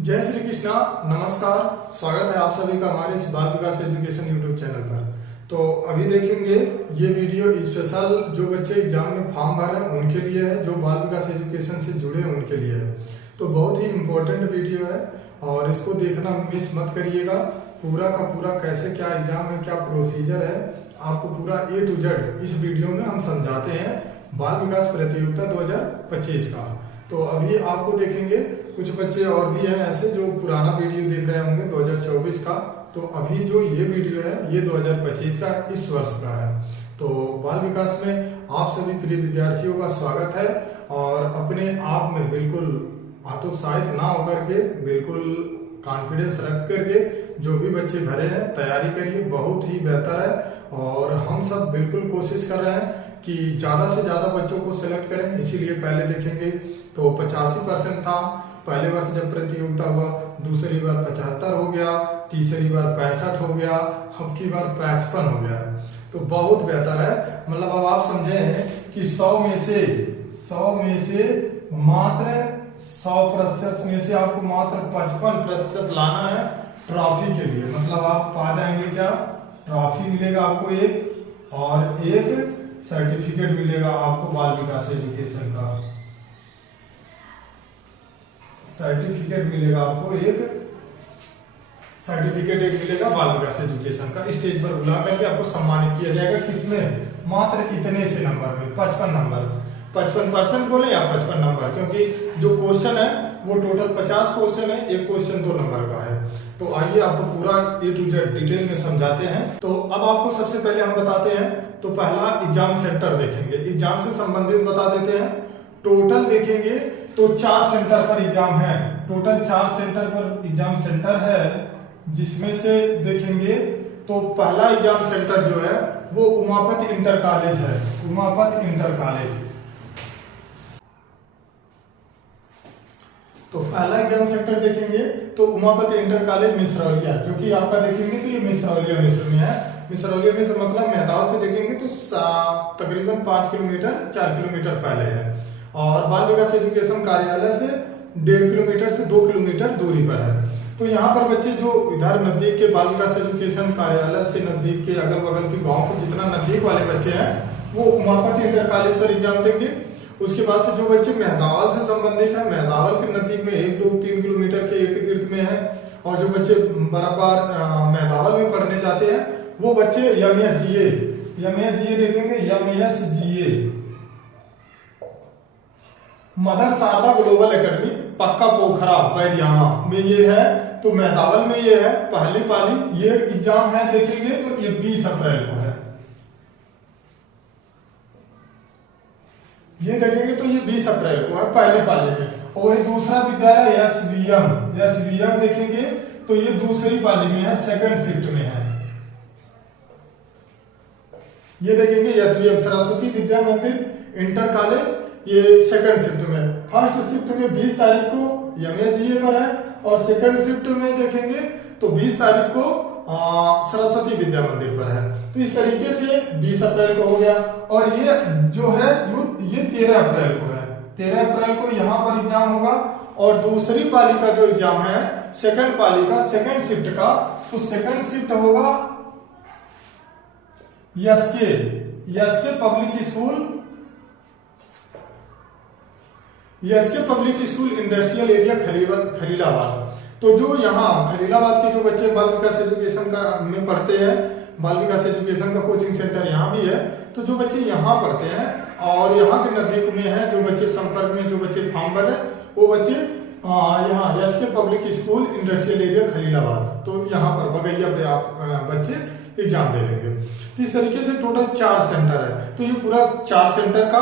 जय श्री कृष्णा। नमस्कार, स्वागत है आप सभी का हमारे इस बाल विकास एजुकेशन यूट्यूब चैनल पर। तो अभी देखेंगे ये वीडियो स्पेशल जो बच्चे एग्जाम में फॉर्म भर रहे हैं उनके लिए है, जो बाल विकास एजुकेशन से जुड़े हैं उनके लिए है। तो बहुत ही इम्पोर्टेंट वीडियो है और इसको देखना मिस मत करिएगा। पूरा का पूरा कैसे क्या एग्जाम में क्या प्रोसीजर है आपको पूरा A to Z इस वीडियो में हम समझाते हैं बाल विकास प्रतियोगिता 2025 का। तो अभी आपको देखेंगे कुछ बच्चे और भी हैं ऐसे जो पुराना वीडियो देख रहे होंगे 2024 का। तो अभी जो ये वीडियो है ये 2025 का इस वर्ष का है। तो बाल विकास में आप सभी प्रिय विद्यार्थियों का स्वागत है और अपने आप में बिल्कुल हतोत्साहित ना होकर के बिल्कुल कॉन्फिडेंस रख करके जो भी बच्चे भरे हैं तैयारी करिए, बहुत ही बेहतर है। और हम सब बिल्कुल कोशिश कर रहे हैं कि ज्यादा से ज्यादा बच्चों को सिलेक्ट करें, इसीलिए पहले देखेंगे तो 85% था पहले वर्ष जब प्रतियोगिता हुआ, दूसरी बार 75 हो गया, तीसरी बार 65 हो गया, अब की बार 55 हो गया। तो बहुत बेहतर है। मतलब अब आप समझे कि 100 में से मात्र 100% में से आपको मात्र 55% लाना है ट्रॉफी के लिए। मतलब आप पा जाएंगे क्या, ट्रॉफी मिलेगा आपको एक और एक सर्टिफिकेट मिलेगा आपको बाल विकास एजुकेशन का। सर्टिफिकेट मिलेगा आपको एक बाल विकास एजुकेशन का। स्टेज पर बुला करके आपको सम्मानित किया जाएगा। किसमें? मात्र इतने से नंबर में, 55 नंबर, 55% बोले या 55 नंबर, क्योंकि जो क्वेश्चन है वो टोटल 50 क्वेश्चन है, एक क्वेश्चन 2 नंबर का है। तो आइए आपको पूरा A to Z डिटेल में समझाते हैं। तो अब आपको सबसे पहले हम बताते हैं। तो पहला एग्जाम सेंटर देखेंगे, एग्जाम से संबंधित बता देते हैं। टोटल देखेंगे तो 4 सेंटर पर एग्जाम है, टोटल 4 सेंटर पर एग्जाम सेंटर है, जिसमें से देखेंगे तो पहला एग्जाम सेंटर जो है वो उमापति इंटर कॉलेज है, उमापति इंटर कॉलेज। तो पहला एग्जाम सेंटर देखेंगे तो उमापति इंटर कॉलेज मिसरौलिया, जो कि आपका देखेंगे तो ये मिसरौलिया मिस्र में है। मिसरौलिया में से मतलब मेहदाव से देखेंगे तो तकरीबन 5 किलोमीटर 4 किलोमीटर पहले है और बाल विकास एजुकेशन कार्यालय से 1.5 किलोमीटर से 2 किलोमीटर दूरी पर है। तो यहाँ पर बच्चे जो इधर नजदीक के बाल विकास एजुकेशन कार्यालय से नजदीक के अगल बगल के गाँव के जितना नजदीक वाले बच्चे हैं वो उमापति इंटर कॉलेज पर एग्जाम देंगे। उसके बाद से जो बच्चे मेहदावल से संबंधित है, मेहदावल के नजदीक में 1, 2, 3 किलोमीटर के इर्द गिर्द में है, और जो बच्चे बराबर मेहदावल में पढ़ने जाते हैं वो बच्चे MSGA देखेंगे, MSGA mother Sharda global academy Pakka Pokhara बैरियामा में ये है। तो मेहदावल में ये है पहली पाली। ये एग्जाम है देखेंगे तो ये 20 अप्रैल को है। ये देखेंगे तो ये 20 अप्रैल को है पहली पाली में। और ये दूसरा विद्यालय SVM देखेंगे तो ये दूसरी पाली में है, सेकंड शिफ्ट में है। ये देखेंगे SVM सरस्वती विद्या मंदिर इंटर कॉलेज, ये सेकंड शिफ्ट में। फर्स्ट शिफ्ट में 20 तारीख को MSGA पर है और सेकंड शिफ्ट में देखेंगे तो 20 तारीख को सरस्वती विद्या मंदिर पर है। तो इस तरीके से 20 अप्रैल को हो गया। और ये जो है ये 13 अप्रैल को है, 13 अप्रैल को यहाँ पर एग्जाम होगा। और दूसरी पाली का जो एग्जाम है सेकंड पाली का, सेकंड शिफ्ट का, तो सेकंड शिफ्ट होगा SK public school industrial area Khalilabad. तो जो यहाँ खलीलाबाद के जो बच्चे बाल विकास एजुकेशन का में पढ़ते हैं, बाल विकास एजुकेशन का कोचिंग सेंटर यहाँ भी है। तो जो बच्चे यहाँ पढ़ते हैं और यहाँ के नजदीक में है, जो बच्चे संपर्क में जो बच्चे फॉर्म भर रहे हैं वो बच्चे यहाँ SK public school industrial area Khalilabad, तो यहाँ पर बगैया पे आप बच्चे एग्जाम दे लेंगे। तो इस तरीके से टोटल 4 सेंटर है। तो ये पूरा 4 सेंटर का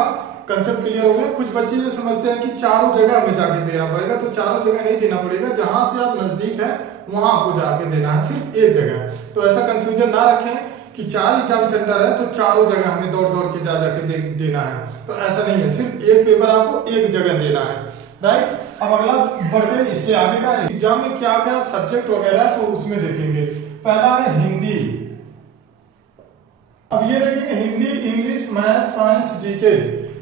कंसेप्ट क्लियर हो गया। कुछ बच्चे ये समझते हैं कि चारों जगह हमें जाके देना पड़ेगा, तो चारों जगह नहीं देना पड़ेगा। जहां से आप नजदीक है वहां आपको जाके देना है, सिर्फ एक जगह। तो ऐसा कंफ्यूजन ना रखें कि 4 एग्जाम सेंटर है तो चारों जगह हमें दौड़ दौड़ के जाके देना है, तो ऐसा नहीं है। सिर्फ एक पेपर आपको एक जगह देना है, राइट। अब अगला बढ़ते इससे आगे का एग्जाम में क्या क्या सब्जेक्ट वगैरह तो उसमें देखेंगे। पहला है हिंदी। अब ये देखेंगे Hindi, English, math, science, GK,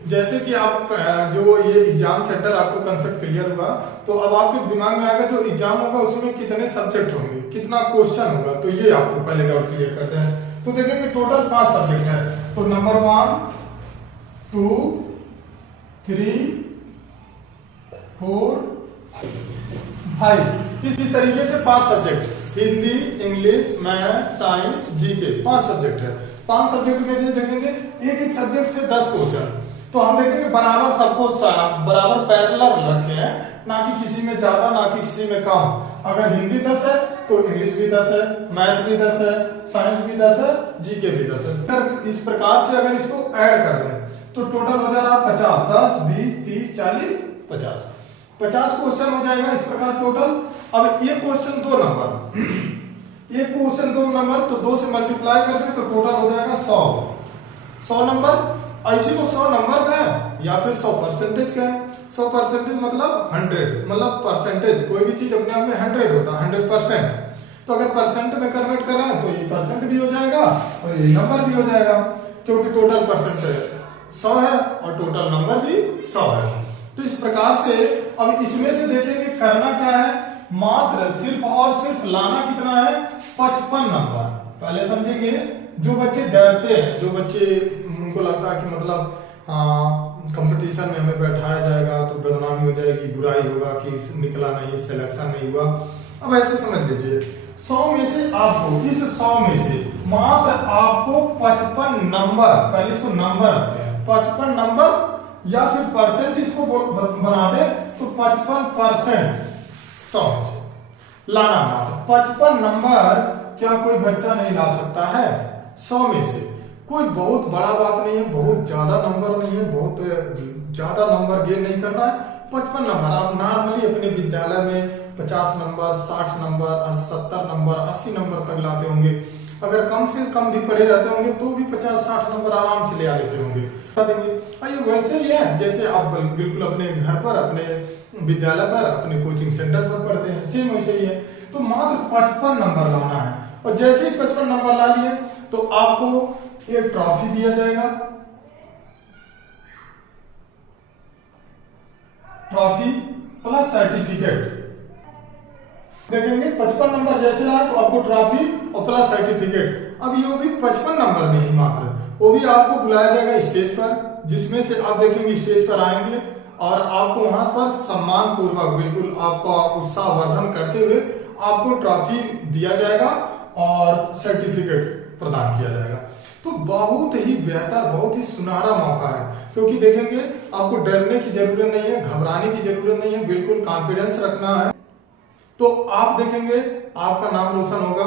जैसे कि आप जो ये एग्जाम सेंटर आपको कंसेप्ट क्लियर हुआ, तो अब आपके दिमाग में आएगा जो एग्जाम होगा उसमें कितने सब्जेक्ट होंगे, कितना क्वेश्चन होगा। तो ये आपको पहले डाउट क्लियर करते हैं। तो देखेंगे टोटल 5 सब्जेक्ट है। तो नंबर 1 2 3 4 5 इस तरीके से 5 subject, Hindi, English, math, science, GK, 5 subject है। 5 सब्जेक्ट में देखेंगे एक एक सब्जेक्ट से 10 क्वेश्चन। तो हम देखेंगे बराबर सबको बराबर पैरेलल रखे हैं, ना कि किसी में ज्यादा ना कि किसी में कम। अगर हिंदी 10 है तो इंग्लिश भी 10 है, मैथ भी 10 है, साइंस भी 10 है, जीके भी 10 है। इस प्रकार से अगर इसको ऐड कर दें तो टोटल हो जा रहा 50, 10 20 30 40 50 क्वेश्चन हो जाएगा इस प्रकार टोटल। अब ये क्वेश्चन 2 नंबर, ये क्वेश्चन 2 नंबर, तो 2 से मल्टीप्लाई कर दें तो टोटल हो जाएगा 100 नंबर। ऐसे को 100 नंबर का है या फिर 100% का है। 100% मतलब 100, मतलब परसेंटेज, कोई भी चीज अपने आप में 100 होता है, 100%। तो अगर परसेंट में कन्वर्ट कर रहे हैं तो ये परसेंट भी हो जाएगा और ये नंबर भी हो जाएगा, क्योंकि टोटल परसेंट 100 है और टोटल नंबर भी 100 है। तो इस प्रकार से अब इसमें से देखेंगे करना क्या है, मात्र सिर्फ और सिर्फ लाना कितना है, 55 नंबर। पहले समझेंगे, जो बच्चे डरते हैं, जो बच्चे उनको लगता है कि मतलब कंपटीशन में हमें बैठाया जाएगा तो बदनामी हो जाएगी, बुराई होगा कि निकला नहीं, सिलेक्शन नहीं हुआ। अब ऐसे समझ लीजिए 100 में से आपको, इस 100 में से मात्र आपको 55 नंबर, पहले इसको नंबर रखते हैं, 55 नंबर या फिर परसेंट इसको बना दे तो 55% 100 में से लाना। मात्र 55 नंबर क्या कोई बच्चा नहीं ला सकता है 100 में से? कोई बहुत बड़ा बात नहीं है, बहुत ज्यादा नंबर नहीं है, बहुत ज्यादा नंबर गेन नहीं करना है। 55 नंबर आप नॉर्मली अपने विद्यालय में 50 नंबर, 60 नंबर, 70 नंबर, 80 नंबर तक लाते होंगे। अगर कम से कम भी पढ़े रहते होंगे तो भी 50-60 नंबर आराम से ले आ लेते होंगे। आइए वैसे ही है जैसे आप बिल्कुल अपने घर पर, अपने विद्यालय पर, अपने कोचिंग सेंटर पर पढ़ते हैं, सेम वैसे ही है। तो मात्र 55 नंबर लाना है और जैसे ही 55 नंबर ला लिए तो आपको एक ट्रॉफी दिया जाएगा। ट्रॉफी प्लस सर्टिफिकेट देखेंगे। 55 नंबर जैसे लाए तो आपको ट्रॉफी और प्लस सर्टिफिकेट। अब ये भी 55 नंबर में ही मात्र, वो भी आपको बुलाया जाएगा स्टेज पर, जिसमें से आप देखेंगे स्टेज पर आएंगे और आपको वहां पर सम्मान पूर्वक बिल्कुल आपका उत्साहवर्धन करते हुए आपको ट्रॉफी दिया जाएगा और सर्टिफिकेट प्रदान किया जाएगा। तो बहुत ही बेहतर, बहुत ही सुनहरा मौका है, क्योंकि देखेंगे आपको डरने की जरूरत नहीं है, घबराने की जरूरत नहीं है, बिल्कुल कॉन्फिडेंस रखना है। तो आप देखेंगे आपका नाम रोशन होगा,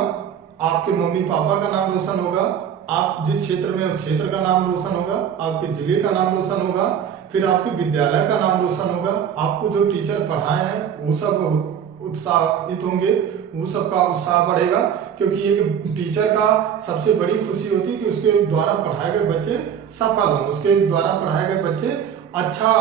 आपके मम्मी पापा का नाम रोशन होगा, आप जिस क्षेत्र में उस क्षेत्र का नाम रोशन होगा, आपके जिले का नाम रोशन होगा, फिर आपके विद्यालय का नाम रोशन होगा, आपको जो टीचर पढ़ाए हैं वो सब उत्साहित होंगे, वो सबका उत्साह बढ़ेगा, क्योंकि एक टीचर का सबसे बड़ी खुशी होती है कि उसके द्वारा पढ़ाए गए बच्चे सफल हों, उसके द्वारा पढ़ाए गए बच्चे अच्छा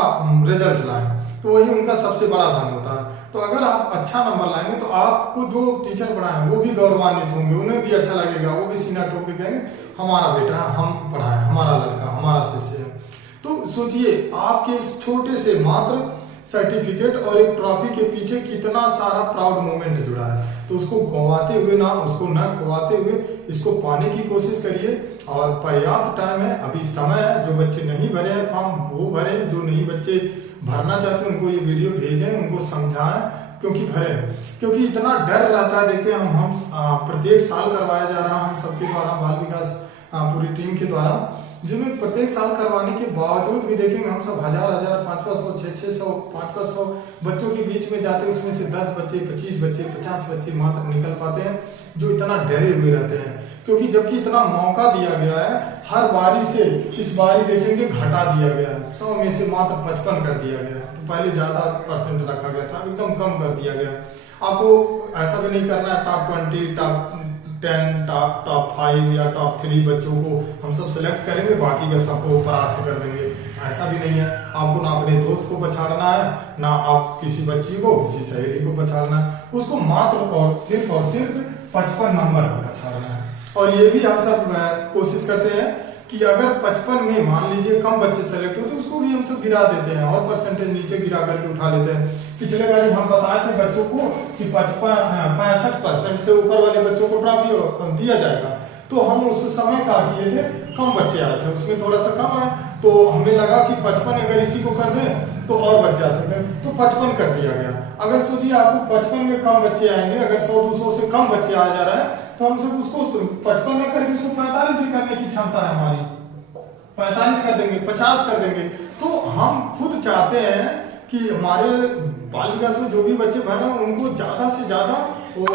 रिजल्ट लाएं, तो वही उनका सबसे बड़ा धन होता है। तो अगर आप अच्छा नंबर लाएंगे तो आपको जो टीचर पढ़ाए वो भी गौरवान्वित होंगे, उन्हें भी अच्छा लगेगा, वो भी सीना ठोक के कहेंगे हमारा बेटा, हम पढ़ाए, हमारा लड़का, हमारा शिष्य है। तो सोचिए आपके इस छोटे से मात्र सर्टिफिकेट और एक ट्रॉफी के पीछे कितना सारा प्राउड मोमेंट जुड़ा है। तो उसको गंवाते हुए ना, उसको न खोवाते हुए इसको पाने की कोशिश करिए और पर्याप्त टाइम है, अभी समय है। जो बच्चे नहीं भरे हैं फॉर्म वो भरें, जो नहीं बच्चे भरना चाहते हैं उनको ये वीडियो भेजें, उनको समझाएं, क्योंकि भरें, क्योंकि इतना डर रहता है। देखते हैं हम प्रत्येक साल करवाया जा रहा है हम सबके द्वारा, बाल विकास पूरी टीम के द्वारा, जिनमें प्रत्येक साल करवाने के बावजूद भी देखेंगे हम सब हजार 500, 600, 500 बच्चों के बीच में जाते हैं, उसमें से 10 बच्चे, 25 बच्चे, 50 बच्चे मात्र निकल पाते हैं जो इतना डरे हुए रहते हैं। क्योंकि जबकि इतना मौका दिया गया है, हर बारी से इस बारी देखेंगे घटा दिया गया है, 100 में से मात्र 55 कर दिया गया है। तो पहले ज्यादा परसेंट रखा गया था, एकदम कम कर दिया गया। आपको ऐसा भी नहीं करना है टॉप 20, टॉप 10, टॉप 5 या टॉप 3 बच्चों को हम सब सिलेक्ट करेंगे, बाकी का सबको परास्त कर देंगे, ऐसा भी नहीं है। आपको ना अपने दोस्त को पछाड़ना है, ना आप किसी बच्ची को, किसी सहेली को पछाड़ना है, उसको मात्र और सिर्फ 55 नंबर को पछाड़ना है। और ये भी हम सब कोशिश करते हैं कि अगर 55 में मान लीजिए कम बच्चे सेलेक्ट हो तो उसको भी हम सब गिरा देते हैं और परसेंटेज नीचे गिरा करके उठा लेते हैं। पिछले बार हम बताए थे बच्चों को कि 65% से ऊपर वाले बच्चों को ट्रॉफी दिया जाएगा, तो हम उस समय क्या किए थे, कम बच्चे आए थे, उसमें थोड़ा सा कम है, तो हमें लगा कि 55 अगर इसी को कर दें तो और बच्चे आ सकते हैं, तो 55 कर दिया गया। अगर सोचिए आपको 55 में कम बच्चे आएंगे, अगर 100-200 से कम बच्चे आ जा रहा है तो हम सब उसको 55 में करके उसको 45 भी करने की क्षमता है हमारी, 45 कर देंगे, 50 कर देंगे। तो हम खुद चाहते हैं कि हमारे बाल विकास में जो भी बच्चे भर रहे हैं उनको ज्यादा से ज्यादा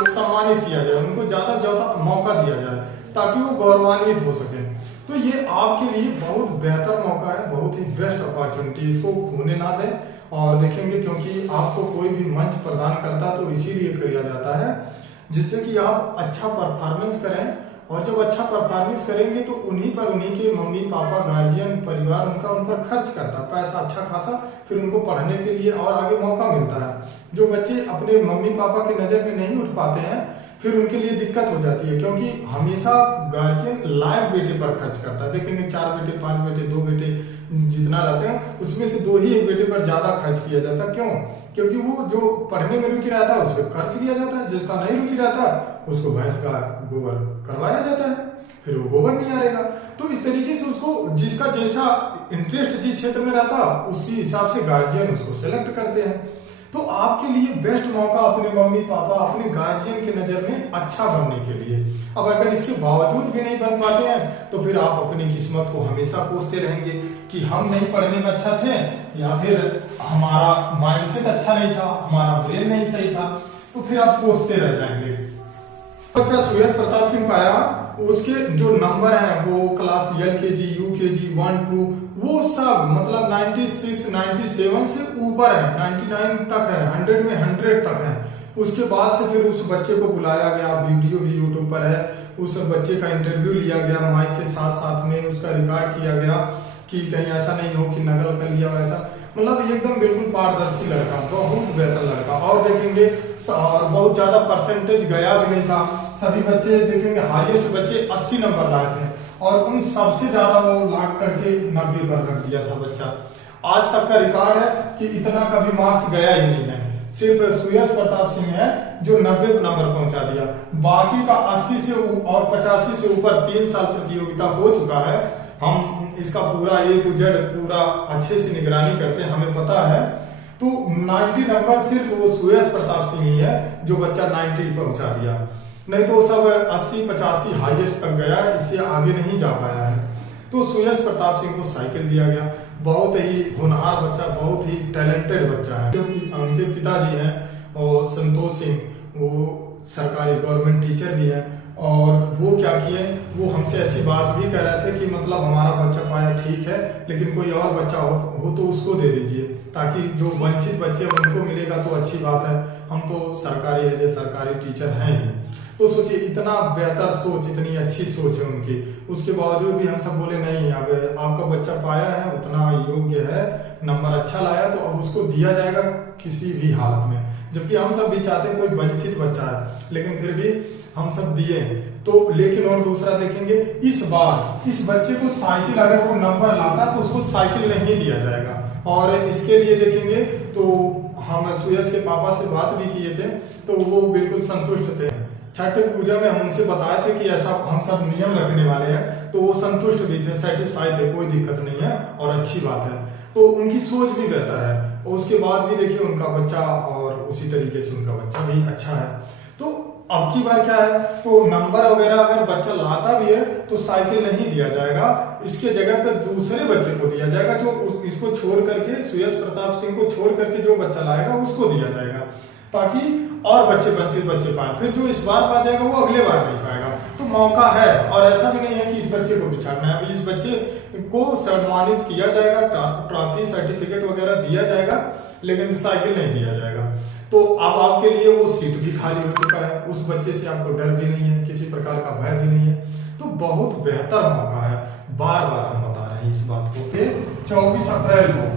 सम्मानित किया जाए, उनको ज्यादा से ज्यादा मौका दिया जाए ताकि वो गौरवान्वित हो सके। तो ये आपके लिए बहुत बेहतर मौका है, बहुत ही बेस्ट अपॉर्चुनिटी, इसको खोने ना दें। और देखेंगे क्योंकि आपको कोई भी मंच प्रदान करता तो इसीलिए किया जाता है जिससे कि आप अच्छा परफॉर्मेंस करें, और जब अच्छा परफॉर्मेंस करेंगे तो उन्हीं के मम्मी पापा गार्जियन परिवार उनका उन पर खर्च करता है पैसा अच्छा खासा, फिर उनको पढ़ने के लिए और आगे मौका मिलता है। जो बच्चे अपने मम्मी पापा की नजर में नहीं उठ पाते हैं फिर उनके लिए दिक्कत हो जाती है, क्योंकि हमेशा गार्जियन लायक बेटे पर खर्च करता है। देखेंगे 4 बेटे 5 बेटे 2 बेटे जितना रहते हैं उसमें से 2 ही एक बेटे पर ज्यादा खर्च किया जाता है। क्यों? क्योंकि वो जो पढ़ने में रुचि रहता है उस पर खर्च किया जाता है, जिसका नहीं रुचि रहता उसको भैंस का गोबर करवाया जाता है, फिर वो गोबर नहीं आएगा। तो इस तरीके से उसको जिसका जैसा इंटरेस्ट जिस क्षेत्र में रहता उसी हिसाब से गार्जियन उसको सेलेक्ट करते हैं। तो आपके लिए बेस्ट मौका अपने मम्मी पापा अपने गार्जियन की नजर में अच्छा बनने के लिए। अब अगर इसके बावजूद भी नहीं बन पाते हैं तो फिर आप अपनी किस्मत को हमेशा कोसते रहेंगे कि हम नहीं पढ़ने में अच्छा थे, या फिर हमारा माइंडसेट अच्छा नहीं था, हमारा ब्रेन नहीं सही था, तो फिर आप कोसते रह जाएंगे। बच्चा सुयश प्रताप सिंह पाया, उसके जो नंबर हैं वो क्लास LKG UKG 1 2 वो सब मतलब 96 97 से ऊपर है, 99 तक है, 100 में 100 तक है। उसके बाद से फिर उस बच्चे को बुलाया गया, वीडियो भी यूट्यूब पर है, उस बच्चे का इंटरव्यू लिया गया माइक के साथ साथ में, उसका रिकॉर्ड किया गया कि कहीं ऐसा नहीं हो कि नकल कर लिया ऐसा, मतलब एकदम बिल्कुल पारदर्शी लड़का, बहुत बेहतर लड़का। और देखेंगे बहुत ज्यादा परसेंटेज गया भी नहीं था, सभी बच्चे देखेंगे हाईएस्ट बच्चे 80 नंबर लाए थे और उन सबसे ज्यादा वो लाख करके 90 पर रख दिया था बच्चा। आज तक का रिकॉर्ड है कि इतना कभी मार्क्स गया ही नहीं है, सिर्फ सुयश प्रताप सिंह है जो 90 नंबर पहुंचा दिया। बाकी का 80 से और 85 से ऊपर 3 साल प्रतियोगिता हो चुका है। हम इसका पूरा A to Z पूरा अच्छे से निगरानी करते हैं, हमें पता है। तो 90 नंबर सिर्फ वो सुयश प्रताप सिंह ही है जो बच्चा 90 पहुंचा दिया, नहीं तो सब 80-85 हाईएस्ट तक गया, इससे आगे नहीं जा पाया है। तो सुयश प्रताप सिंह को साइकिल दिया गया, बहुत ही होनहार बच्चा, बहुत ही टैलेंटेड बच्चा है। जो कि उनके पिताजी हैं और संतोष सिंह, वो सरकारी गवर्नमेंट टीचर भी हैं, और वो क्या किए, वो हमसे ऐसी बात भी कह रहे थे कि मतलब हमारा बच्चा पाया ठीक है लेकिन कोई और बच्चा हो तो उसको दे दीजिए, ताकि जो वंचित बच्चे उनको मिलेगा तो अच्छी बात है, हम तो सरकारी है जो सरकारी टीचर हैं ही। तो सोचिए इतना बेहतर सोच, इतनी अच्छी सोच है उनकी, उसके बावजूद भी हम सब बोले नहीं, अब आपका बच्चा पाया है, उतना योग्य है, नंबर अच्छा लाया तो अब उसको दिया जाएगा किसी भी हालत में। जबकि हम सब भी चाहते हैं कोई वंचित बच्चा है, लेकिन फिर भी हम सब दिए। तो लेकिन और दूसरा देखेंगे, इस बार इस बच्चे को साइकिल अगर वो नंबर लाता तो उसको साइकिल नहीं दिया जाएगा। और इसके लिए देखेंगे तो हम सुयश के पापा से बात भी किए थे तो वो बिल्कुल संतुष्ट थे। छठ पूजा में हम उनसे बताए थे कि ऐसा हम सब नियम रखने वाले हैं, तो वो संतुष्ट भी थे, सेटिस्फाई थे, कोई दिक्कत नहीं है और अच्छी बात है। तो उनकी सोच भी बेहतर है, और उसके बाद भी देखिए उनका बच्चा और उसी तरीके से उनका बच्चा भी अच्छा है। तो अब की बार क्या है, तो नंबर वगैरह अगर बच्चा लाता भी है तो साइकिल नहीं दिया जाएगा, इसके जगह पे दूसरे बच्चे को दिया जाएगा, जो इसको छोड़ करके सुयश प्रताप सिंह को छोड़ करके जो बच्चा लाएगा उसको दिया जाएगा, ताकि और बच्चे वंचित बच्चे पाए। फिर जो इस बार पा जाएगा वो अगले बार नहीं पाएगा। तो मौका है, और ऐसा भी नहीं है कि इस बच्चे को बिछाड़ना है, इस बच्चे को सम्मानित किया जाएगा, ट्रॉफी सर्टिफिकेट वगैरह दिया जाएगा, लेकिन साइकिल नहीं दिया जाएगा। तो अब आपके लिए वो सीट भी खाली हो चुका है, उस बच्चे से आपको डर भी नहीं है, किसी प्रकार का भय भी नहीं है। तो बहुत बेहतर मौका है, बार बार हम बता रहे हैं इस बात को। 24 अप्रैल को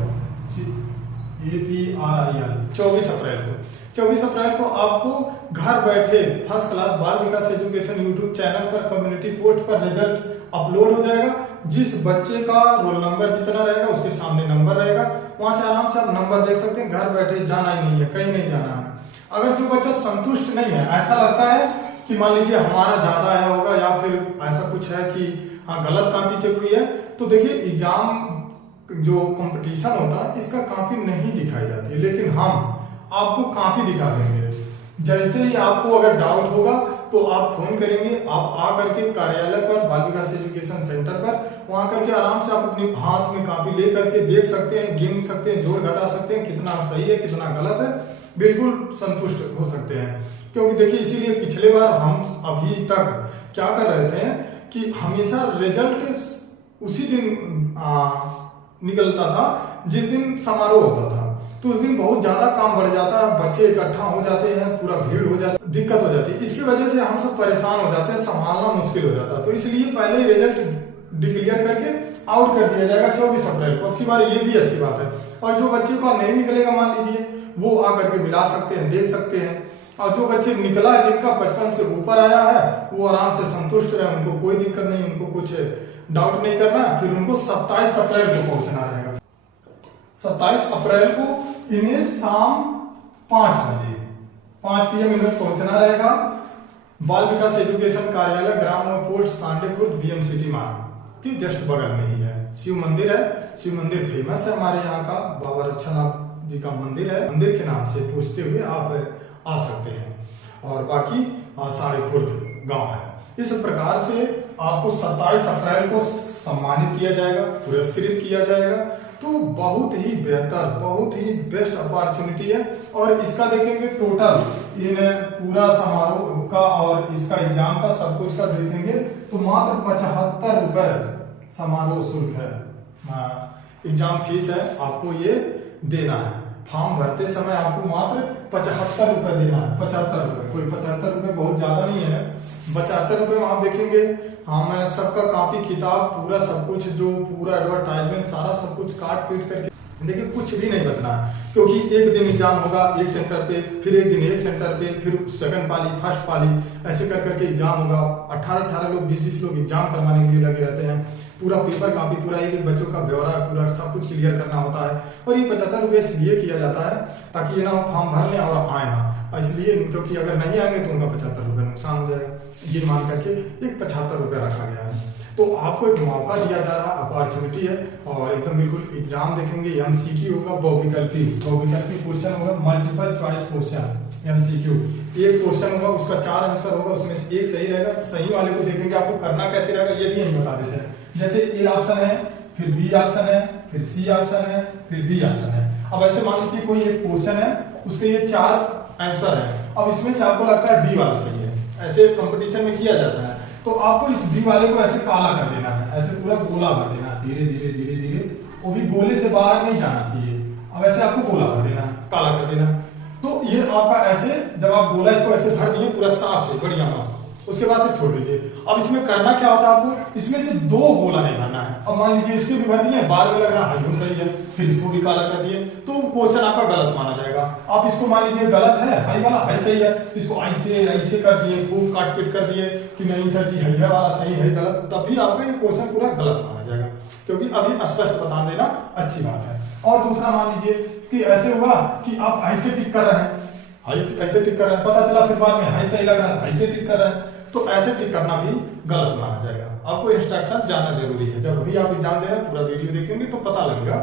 APRIL 24 अप्रैल को आपको घर बैठे फर्स्ट क्लास बाल विकास एजुकेशन यूट्यूब चैनल पर कम्युनिटी पोस्ट पर रिजल्ट अपलोड हो जाएगा। जिस बच्चे का रोल नंबर जितना रहेगा उसके सामने नंबर रहेगा, वहां से आराम से आप नंबर देख सकते हैं। घर बैठे जाना ही नहीं है, कहीं नहीं जाना है। अगर जो बच्चा संतुष्ट नहीं है, ऐसा लगता है कि मान लीजिए हमारा ज्यादा आया होगा या फिर ऐसा कुछ है कि हाँ गलत कॉपी चेक हुई है, तो देखिए एग्जाम जो कंपटीशन होता है इसका कॉपी नहीं दिखाई जाती है, लेकिन हम आपको कॉपी दिखा देंगे। जैसे ही आपको अगर डाउट होगा तो आप फोन करेंगे, आप आ करके कार्यालय पर, बाल विकास एजुकेशन सेंटर पर, वहां करके आराम से आप अपने हाथ में कॉपी ले करके देख सकते हैं, गिन सकते हैं, जोड़ घटा सकते हैं, कितना सही है कितना गलत है, बिल्कुल संतुष्ट हो सकते हैं। क्योंकि देखिए इसीलिए पिछले बार हम अभी तक क्या कर रहे थे कि हमेशा रिजल्ट उसी दिन निकलता था जिस दिन समारोह होता था, तो उस दिन बहुत ज्यादा काम बढ़ जाता है, बच्चे इकट्ठा हो जाते हैं, पूरा भीड़ हो जाती है, दिक्कत हो जाती है। इसकी वजह से हम सब परेशान हो जाते हैं, संभालना मुश्किल हो जाता है। तो इसलिए पहले ही रिजल्ट डिक्लेयर करके आउट कर दिया जाएगा 24 अप्रैल को। अब की बार ये भी अच्छी बात है। और जो बच्चे को नहीं निकलेगा मान लीजिए, वो आकर के मिला सकते हैं, देख सकते हैं। और जो बच्चे निकला है जिनका 55 से ऊपर आया है, वो आराम से संतुष्ट रहे, उनको कोई दिक्कत नहीं, उनको कुछ डाउट नहीं करना। फिर उनको 27 अप्रैल को पहुंचना रहेगा। 27 अप्रैल को इन्हें शाम 5 बजे 5 PM इन्हें पहुंचना रहेगा बाल विकास एजुकेशन कार्यालय, ग्राम पोस्ट सांडेपुर, BM सिटी मार्ग के जस्ट बगल में ही है। शिव मंदिर है, शिव मंदिर फेमस है हमारे यहाँ का, बाबा रक्षानाथ जी का मंदिर है। मंदिर के नाम से पूछते हुए आप आ सकते हैं। और बाकी साड़ेखुर्द गांव है। इस प्रकार से आपको 27 अप्रैल को सम्मानित किया जाएगा, पुरस्कृत किया जाएगा। तो बहुत ही बेहतर, बहुत ही बेस्ट अपॉर्चुनिटी है। और इसका देखेंगे टोटल इन पूरा समारोह का और इसका एग्जाम का सब कुछ का देखेंगे तो मात्र 75 रुपए समारोह शुल्क है, एग्जाम फीस है, आपको ये देना है। फॉर्म भरते समय आपको मात्र 75 रुपए देना है। 75 रुपए, कोई 75 रुपए बहुत ज्यादा नहीं है। 75 रुपए में आप देखेंगे मैं सबका कॉपी किताब पूरा सब कुछ, जो पूरा एडवर्टाइजमेंट सारा सब कुछ काट पीट करके देखिए, कुछ भी नहीं बचना है। क्योंकि एक दिन एग्जाम होगा एक सेंटर पे, फिर एक दिन एक सेंटर पे, फिर सेकंड पाली, फर्स्ट पाली, ऐसे कर करके एग्जाम होगा। 18 लोग, 20 लोग एग्जाम करवाने के लिए लगे रहते हैं। पूरा पेपर कॉपी, पूरा एक बच्चों का ब्यौरा पूरा सब कुछ क्लियर करना होता है। और ये 75 रुपये इसलिए किया जाता है ताकि ये ना फॉर्म भर लें और आए ना, इसलिए क्योंकि अगर नहीं आएंगे तो उनका 75 रुपये नुकसान हो जाएगा। ये मान करके एक 75 रुपये रखा गया है। तो आपको एक मौका दिया जा रहा, अपॉर्चुनिटी है। और एकदम बिल्कुल एग्जाम देखेंगे, MCQ होगा, बहुविकल्पी क्वेश्चन होगा, मल्टीपल चॉइस क्वेश्चन MCQ। एक क्वेश्चन होगा, उसका 4 आंसर होगा, उसमें से एक सही रहेगा। सही वाले को देखेंगे आपको करना कैसे रहेगा ये भी यही बता देते हैं। जैसे A ऑप्शन है, फिर B ऑप्शन है, फिर C ऑप्शन है, फिर D ऑप्शन है। अब ऐसे मान लीजिए कोई एक क्वेश्चन है, उसके ये 4 आंसर है। अब इसमें से आपको लगता है B वाला सही है, ऐसे कंपटीशन में किया जाता है। तो आपको इस B वाले को ऐसे काला कर देना है, ऐसे पूरा गोला कर देना है, धीरे धीरे धीरे धीरे, वो भी गोले से बाहर नहीं जाना चाहिए। अब ऐसे आपको गोला कर देना है, काला कर देना है। तो ये आपका ऐसे, जब आप गोला इसको ऐसे भर दिए पूरा साफ से बढ़िया मस्त, उसके बाद से छोड़ दीजिए। अब इसमें करना क्या होता है आपको, इसमें से 2 गोला नहीं भरना है। अब मान लीजिए इसके भी भर दिए, बार में लग रहा है सही है, फिर इसको भी काला कर दिए, तो क्वेश्चन आपका गलत माना जाएगा। आप इसको मान लीजिए गलत है, हाई वाला हाई सही है, तो इसको ऐसे कर दिए, खूब काट पीट कर दिए कि नहीं सर जी है वाला सही है गलत, तभी आपका ये क्वेश्चन पूरा गलत माना जाएगा। क्योंकि अभी स्पष्ट बता देना अच्छी बात है। और दूसरा मान लीजिए कि ऐसे होगा कि आप ऐसे टिक कर रहे हैं, हाई ऐसे टिक कर रहे हैं, पता चला फिर बाद में हाई सही लग रहा है, ऐसे टिक कर रहे हैं, तो ऐसे टिक करना भी गलत माना जाएगा। आपको इंस्ट्रक्शन जानना जरूरी है। जब भी आप एग्जाम दे रहे हैं पूरा वीडियो देखेंगे तो पता लगेगा।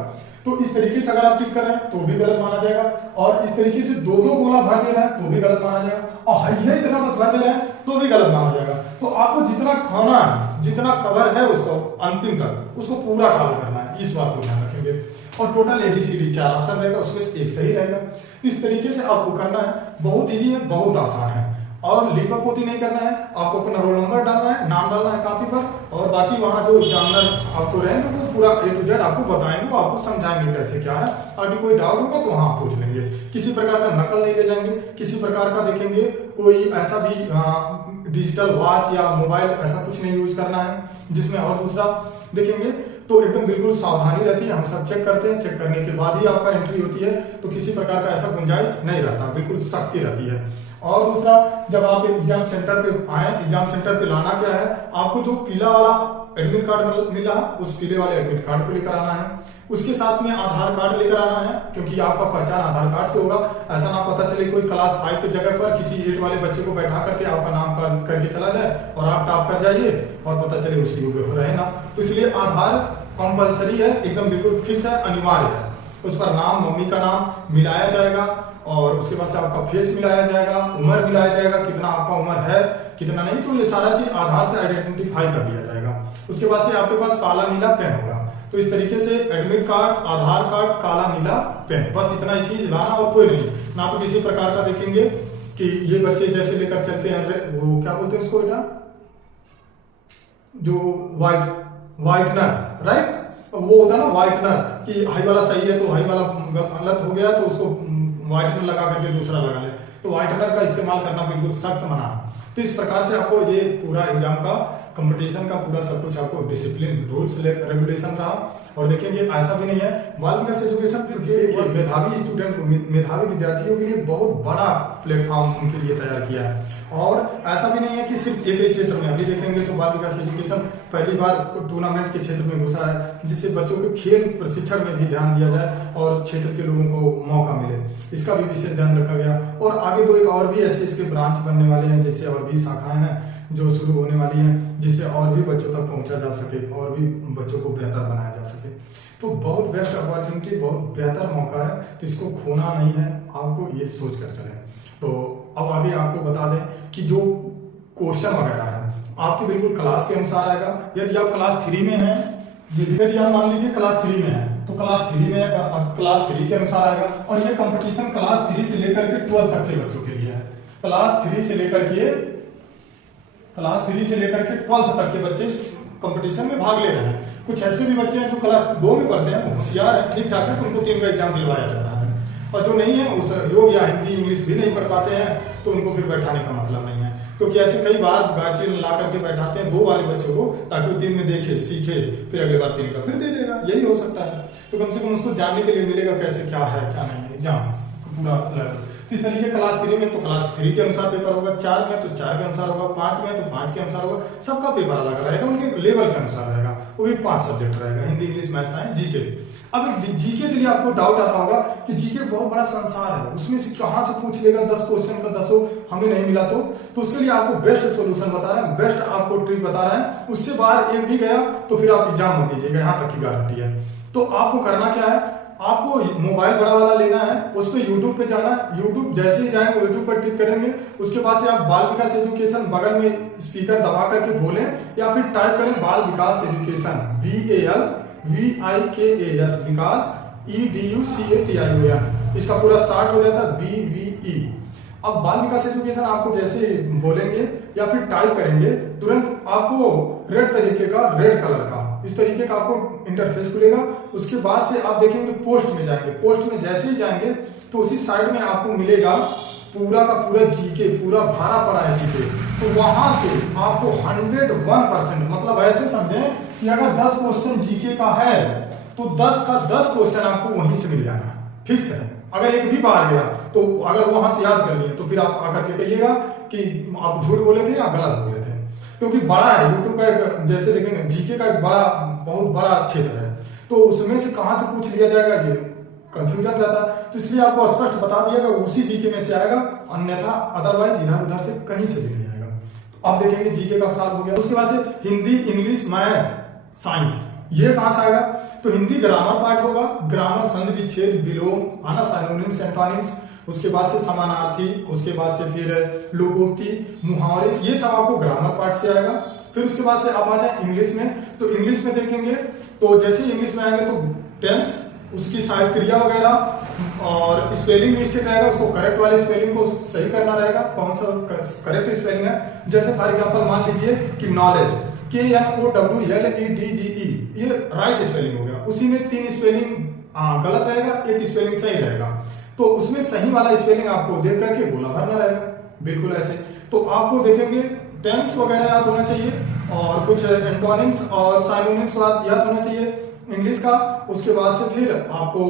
तो इस तरीके से अगर आप टिक कर रहे हैं तो भी गलत माना जाएगा, और इस तरीके से 2-2 गोला भर दे रहे हैं तो भी गलत माना जाएगा, और हाई इतना बस भर दे रहे हैं तो भी गलत माना जाएगा। तो आपको जितना खाना है, जितना कवर है उसको अंतिम तक उसको पूरा खाली करना है, इस बात को ध्यान रखेंगे। और टोटल ABCD 4 ऑप्शन रहेगा, उसमें से एक सही रहेगा। इस तरीके से आपको करना है, बहुत इजी है, बहुत आसान है। और लिपापोती नहीं करना है, आपको अपना रोल नंबर डालना है, नाम डालना है कॉपी पर, और बाकी वहां जो एग्जामिनर आपको रहेंगे वो पूरा A to Z आपको बताएंगे, वो आपको समझाएंगे कैसे क्या है। अगर कोई डाउट होगा तो वहां पूछ लेंगे। किसी प्रकार का नकल नहीं ले जाएंगे, किसी प्रकार का देखेंगे कोई ऐसा भी डिजिटल वॉच या मोबाइल ऐसा कुछ नहीं यूज करना है जिसमें, और दूसरा देखेंगे तो एकदम बिल्कुल सावधानी रहती है। हम सब चेक करते हैं, चेक करने के बाद ही आपका एंट्री होती है, तो किसी प्रकार का ऐसा गुंजाइश नहीं रहता, बिल्कुल सख्ती रहती है। और दूसरा, जब आप एग्जाम सेंटर पे आए, एग्जाम सेंटर पे लाना क्या है, आपको जो पीला वाला एडमिट कार्ड मिल रहा, उस पीले वाले एडमिट कार्ड को लेकर आना है। उसके साथ में आधार कार्ड लेकर आना है, क्योंकि आपका पहचान आधार कार्ड से होगा। ऐसा ना पता चले कोई क्लास 5 की जगह पर किसी 8 वाले बच्चे को बैठा करके आपका नाम करके चला जाए और आप टॉप कर जाइए और पता चले उसी को रहे ना। तो इसलिए आधार कंपलसरी है, एकदम बिल्कुल फिक्स है, अनिवार्य है। उस पर नाम, मम्मी का नाम मिलाया जाएगा और उसके बाद से आपका फेस मिलाया जाएगा, उम्र मिलाया जाएगा, कितना आपका उम्र है कितना नहीं, तो ये सारा चीज आधार से आइडेंटिफाई कर लिया जाएगा। उसके बाद से आपके पास काला नीला पेन होगा। तो इस तरीके से एडमिट कार्ड, आधार कार्ड, काला नीला पेन, बस इतना ही चीज लाना और कोई नहीं। ना तो किसी प्रकार का देखेंगे कि ये बच्चे जैसे लेकर चलते हैं, वो क्या बोलते हैं उसको बेटा, जो व्हाइटनर, राइट, वो होता है ना व्हाइटनर, कि हाई वाला सही है तो हाई वाला गलत हो गया तो उसको व्हाइटनर लगा करके दूसरा लगा ले। तो व्हाइटनर का इस्तेमाल करना बिल्कुल सख्त मना है। तो इस प्रकार से आपको ये पूरा एग्जाम का, कंपटीशन का पूरा सब कुछ आपको डिसिप्लिन, रूल्स, रेगुलेशन रहा। और देखेंगे ऐसा भी नहीं है, बाल विकास एजुकेशन मेधावी स्टूडेंट को, मेधावी विद्यार्थियों के लिए बहुत बड़ा प्लेटफॉर्म उनके लिए तैयार किया है। और ऐसा भी नहीं है कि सिर्फ एक ही क्षेत्र में, अभी देखेंगे तो बाल विकास एजुकेशन पहली बार टूर्नामेंट के क्षेत्र में घुसा है, जिससे बच्चों के खेल प्रशिक्षण में भी ध्यान दिया जाए और क्षेत्र के लोगों को मौका मिले, इसका भी विशेष ध्यान रखा गया। और आगे तो एक और भी ऐसे इसके ब्रांच बनने वाले हैं, जिससे और भी शाखाएं हैं जो शुरू होने वाली हैं, जिससे और भी बच्चों तक पहुंचा जा सके और भी बच्चों को बेहतर बनाया जा सके। तो बहुत बेस्ट अपॉर्चुनिटी, बहुत बेहतर मौका है, तो इसको खोना नहीं है, आपको ये सोच कर चलें। तो अब आगे आपको बता दें कि जो क्वेश्चन वगैरह है आपके बिल्कुल क्लास के अनुसार आएगा। यदि आप क्लास 3 में हैं, यदि आप मान लीजिए क्लास 3 में है, तो क्लास 3 में क्लास 3 के अनुसार आएगा। और ये कंपटीशन क्लास 3 से लेकर के 12 तक के बच्चों के लिए है। क्लास 3 से लेकर के 12 तक के बच्चे कंपटीशन में भाग ले रहे हैं। कुछ ऐसे भी बच्चे हैं जो क्लास 2 में पढ़ते हैं, होशियार है, ठीक ठाक है, तो उनको 3 का एग्जाम दिलवाया जा रहा है। और जो नहीं है, उस योग या हिंदी इंग्लिश भी नहीं पढ़ पाते हैं, तो उनको फिर बैठाने का मतलब नहीं है। क्योंकि ऐसे कई बार गार्जियन ला करके बैठाते हैं 2 वाले बच्चों को, ताकि वो दिन में देखे, सीखे, फिर अगले बार 3 का फिर दे देगा, यही हो सकता है। तो कम से कम उसको जानने के लिए मिलेगा कैसे क्या है क्या नहीं है एग्जाम पूरा सिलेबस। इस तरीके क्लास 3 में तो क्लास 3 के अनुसार पेपर होगा, 4 में तो 4 के अनुसार होगा, 5 में तो 5 के अनुसार होगा। सबका पेपर अलग रहेगा, उनके लेवल के अनुसार रहेगा। वो भी 5 सब्जेक्ट रहेगा, Hindi, English, math, science, GK. अब जीके के लिए आपको डाउट आता होगा कि जीके बहुत बड़ा संसार है, उसमें से कहां से पूछ लेगा, 10 क्वेश्चन का 10 हमें नहीं मिला तो उसके लिए आपको बेस्ट सोल्यूशन बता रहे हैं, बेस्ट आपको ट्रिक बता रहे हैं। उससे बाहर एक भी गया तो फिर आप एग्जाम मत दीजिएगा, यहाँ तक की गारंटी है। तो आपको करना क्या है, आपको मोबाइल बड़ा वाला लेना है, उस पर यूट्यूब पे जाना। यूट्यूब जैसे ही जाएंगे यूट्यूब पर टिक करेंगे, उसके बाद से आप बाल विकास एजुकेशन बगल में स्पीकर दबा करके बोलें, या फिर टाइप करें बाल विकास एजुकेशन, BALVIKAS, विकास EDUCATION, इसका पूरा स्टार्ट हो जाता है BVE। अब बाल विकास एजुकेशन आपको जैसे बोलेंगे या फिर टाइप करेंगे, तुरंत आपको रेड तरीके का, रेड कलर का इस तरीके का आपको इंटरफेस खुलेगा। उसके बाद से आप देखेंगे पोस्ट में जाएंगे, पोस्ट में जैसे ही जाएंगे तो उसी साइड में आपको मिलेगा पूरा का पूरा जीके, पूरा भरा पड़ा है जीके। तो वहां से आपको 101%, मतलब ऐसे समझें कि अगर 10 क्वेश्चन जीके का है तो 10 का 10 क्वेश्चन आपको वहीं से मिल जाना है, फिक्स है। अगर एक भी बाहर गया तो अगर वहां से याद कर लिए तो फिर आप आकर के कहिएगा कि आप झूठ बोले थे या गलत बोले थे, क्योंकि बड़ा है यूट्यूब का एक, जैसे देखेंगे जीके का एक बड़ा, बहुत बड़ा क्षेत्र है, तो उसमें से कहां से पूछ लिया जाएगा ये कंफ्यूजन रहता है। तो इसलिए आपको स्पष्ट बता दिया उसी जीके में से आएगा, अन्यथा अदरवाइज इधर उधर से कहीं से भी नहीं आएगा। तो आप देखेंगे जीके का साल हो गया। उसके बाद से हिंदी, इंग्लिश, मैथ, साइंस, ये कहां से आएगा, तो हिंदी ग्रामर पार्ट होगा, ग्रामर, संधि, विच्छेद, विलोम आना, सिनोनिम्स, एंटोनिम्स, उसके बाद से समानार्थी, उसके बाद से फिर लोकोक्ति, मुहावरे, ये सब आपको ग्रामर पार्ट से आएगा। फिर उसके बाद से आप आ जाए इंग्लिश में, तो इंग्लिश में देखेंगे तो जैसे इंग्लिश में आएंगे तो टेंस, उसकी साहित्य क्रिया वगैरह और स्पेलिंग मिस्टेक रहेगा, उसको करेक्ट वाले स्पेलिंग को सही करना रहेगा, कौन सा करेक्ट स्पेलिंग है। जैसे फॉर एग्जांपल मान लीजिए कि नॉलेज, KNOWLEDGE, ये राइट स्पेलिंग हो गया, उसी में 3 स्पेलिंग गलत रहेगा, 1 स्पेलिंग सही रहेगा। तो उसमें सही वाला स्पेलिंग आपको देख करके गोला भरना रहेगा, बिल्कुल ऐसे। तो आपको देखेंगे टेंस वगैरह याद होना चाहिए, और कुछ एंटोनिम्स और साइनोनिम्स याद होना चाहिए इंग्लिश का। उसके बाद से फिर आपको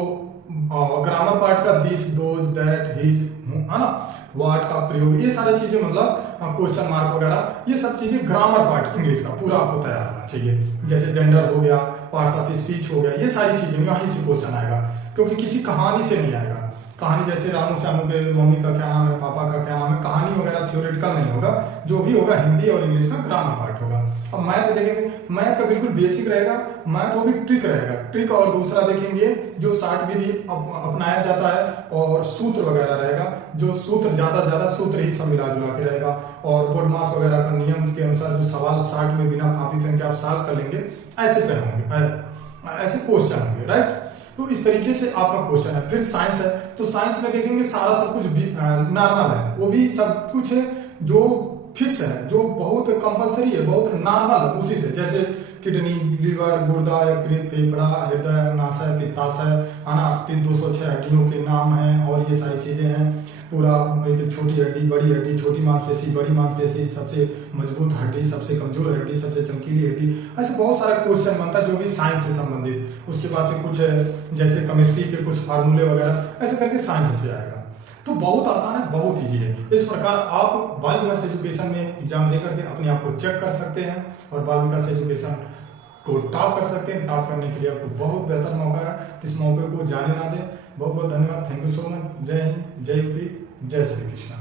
ग्रामर पार्ट का दिस, दोज, दैट, हिज, है ना, वाट का प्रयोग, ये सारी चीजें मतलब क्वेश्चन मार्क वगैरह, ये सब चीजें ग्रामर पार्ट इंग्लिश का पूरा आपको तैयार होना चाहिए। जैसे जेंडर हो गया, पार्ट्स ऑफ स्पीच हो गया, ये सारी चीजें यहीं से क्वेश्चन आएगा, क्योंकि किसी कहानी से नहीं आएगा। कहानी जैसे रामू श्यामू के मम्मी का क्या नाम है, पापा का क्या नाम है, कहानी वगैरह थ्योरेटिकल नहीं होगा, जो भी होगा हिंदी और इंग्लिश का ग्रामर पार्ट होगा। अब मैथ देखेंगे, मैथ का बिल्कुल बेसिक रहेगा, मैथ वो भी ट्रिक रहेगा, ट्रिक। और दूसरा देखेंगे जो शार्ट विधि अपनाया जाता है और सूत्र वगैरह रहेगा, जो सूत्र ज्यादा से ज्यादा सूत्र ही सब मिला जुला के रहेगा। और बोर्ड मास वगैरह का नियम के अनुसार जो सवाल शार्ट में बिना कॉपी पेन के आप सॉल्व कर लेंगे, ऐसे पेन होंगे, ऐसे क्वेश्चन होंगे, राइट। तो इस तरीके से आपका क्वेश्चन है। फिर साइंस है, तो साइंस में देखेंगे सारा सब कुछ नॉर्मल है, वो भी सब कुछ है जो फिक्स है, जो बहुत कंपलसरी है, बहुत नॉर्मल है उसी से। जैसे किडनी, लीवर, गुर्दा, यकृत, फेफड़ा, हृदय, नासाय, पित्ताशय, है ना, 206 हड्डियों के नाम हैं और ये सारी चीजें हैं। पूरा छोटी हड्डी, बड़ी हड्डी, छोटी मांसपेशी, बड़ी मांसपेशी, सबसे मजबूत हड्डी, सबसे कमजोर हड्डी, सबसे चमकीली हड्डी, ऐसे बहुत सारे क्वेश्चन बनता है जो भी साइंस से संबंधित। उसके बाद से कुछ जैसे केमिस्ट्री के कुछ फार्मूले वगैरह, ऐसे करके साइंस से आएगा। तो बहुत आसान है, बहुत ईजी है। इस प्रकार आप बाल विकास एजुकेशन में एग्जाम देकर के अपने आप को चेक कर सकते हैं और बाल विकास एजुकेशन को टॉप कर सकते हैं। टॉप करने के लिए आपको बहुत बेहतर मौका है, तो इस मौके को जाने ना दें। बहुत बहुत धन्यवाद, थैंक यू सो मच। जय हिंद, जय यूपी, जय श्री कृष्णा।